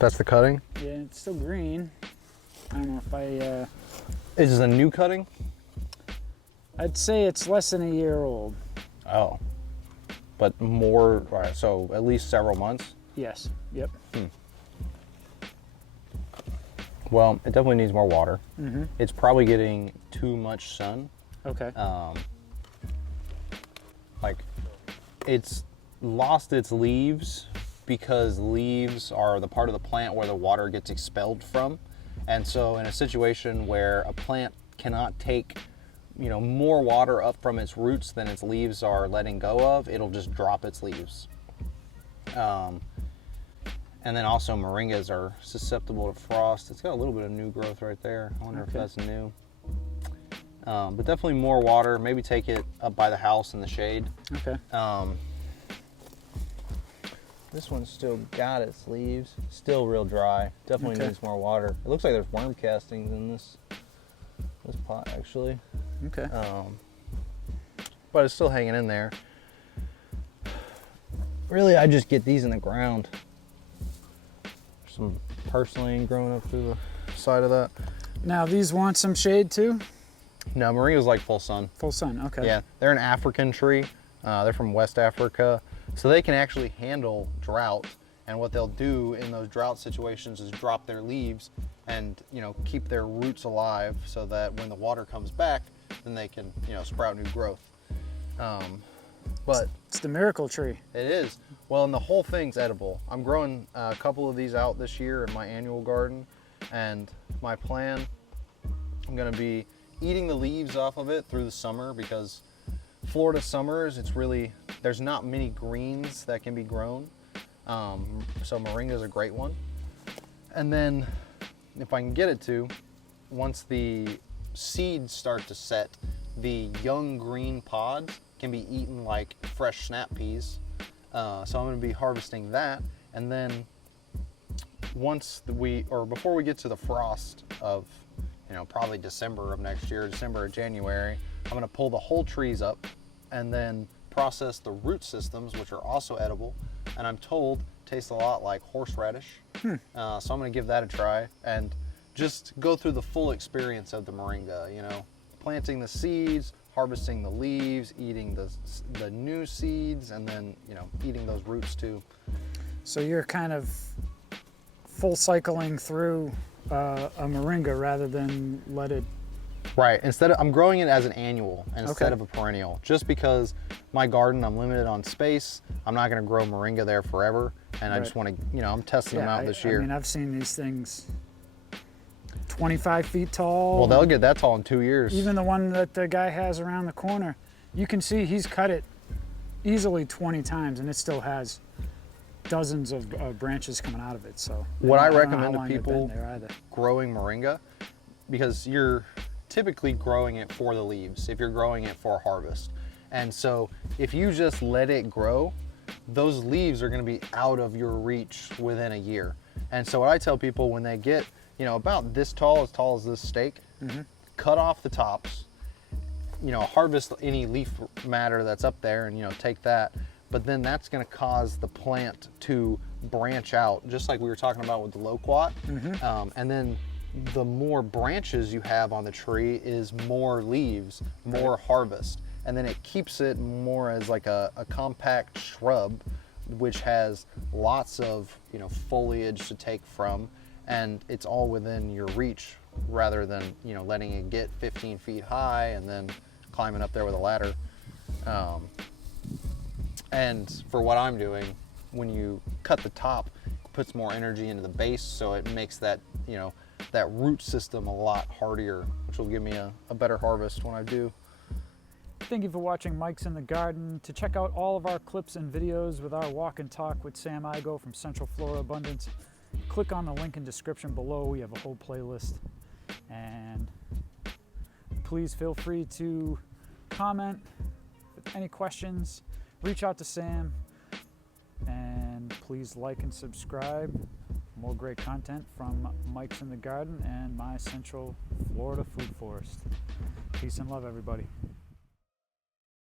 That's the cutting? Yeah, it's still green. I don't know if I... Is this a new cutting? I'd say it's less than a year old. Oh. But more, all right, so at least several months? Yes, yep. Well, it definitely needs more water. Mm-hmm. It's probably getting too much sun. Okay. Like, it's lost its leaves because leaves are the part of the plant where the water gets expelled from. And so in a situation where a plant cannot take, you know, more water up from its roots than its leaves are letting go of, it'll just drop its leaves. And then also moringas are susceptible to frost. It's got a little bit of new growth right there. I wonder if that's new. But definitely more water. Maybe take it up by the house in the shade. Okay. This one's still got its leaves. Still real dry. Definitely needs more water. It looks like there's worm castings in this pot actually. Okay. But it's still hanging in there. Really, I just get these in the ground. Some purslane growing up through the side of that. Now these want some shade too? No, Moringas like full sun. Full sun, okay. Yeah, they're an African tree. They're from West Africa. So they can actually handle drought. And what they'll do in those drought situations is drop their leaves and, you know, keep their roots alive so that when the water comes back, then they can, you know, sprout new growth. But it's the miracle tree. It is. Well, and the whole thing's edible. I'm growing a couple of these out this year in my annual garden, and my plan, I'm gonna be eating the leaves off of it through the summer because Florida summers, it's really, there's not many greens that can be grown. So Moringa is a great one. And then if I can get it to, once the seeds start to set, the young green pods can be eaten like fresh snap peas. So I'm gonna be harvesting that. And then once before we get to the frost of, you know, probably December of next year, December or January, I'm gonna pull the whole trees up and then process the root systems, which are also edible. And I'm told tastes a lot like horseradish. So I'm gonna give that a try and just go through the full experience of the moringa, you know, planting the seeds, harvesting the leaves, eating the new seeds, and then, you know, eating those roots too. So you're kind of full cycling through a moringa rather than let it... Right, I'm growing it as an annual instead of a perennial, just because my garden, I'm limited on space. I'm not gonna grow moringa there forever. And I just wanna, you know, I'm testing them out this year. I mean, I've seen these things 25 feet tall. Well, they'll get that tall in 2 years. Even the one that the guy has around the corner, you can see he's cut it easily 20 times and it still has dozens of branches coming out of it. So what I recommend to people growing moringa, because you're typically growing it for the leaves, if you're growing it for harvest. And so if you just let it grow, those leaves are gonna be out of your reach within a year. And so what I tell people when they get, you know, about this tall as this steak, cut off the tops, you know, harvest any leaf matter that's up there and, you know, take that. But then that's gonna cause the plant to branch out, just like we were talking about with the loquat. And then the more branches you have on the tree is more leaves, more harvest. And then it keeps it more as like a compact shrub, which has lots of, you know, foliage to take from, and it's all within your reach rather than, you know, letting it get 15 feet high and then climbing up there with a ladder. And for what I'm doing, when you cut the top, it puts more energy into the base, so it makes that, you know, that root system a lot hardier, which will give me a better harvest when I do. Thank you for watching Mike's in the Garden. To check out all of our clips and videos with our walk and talk with Sam Igo from Central Florida Abundance, click on the link in description below. We have a whole playlist. And please feel free to comment with any questions. Reach out to Sam. And please like and subscribe. More great content from Mike's in the Garden and my Central Florida Food Forest. Peace and love, everybody.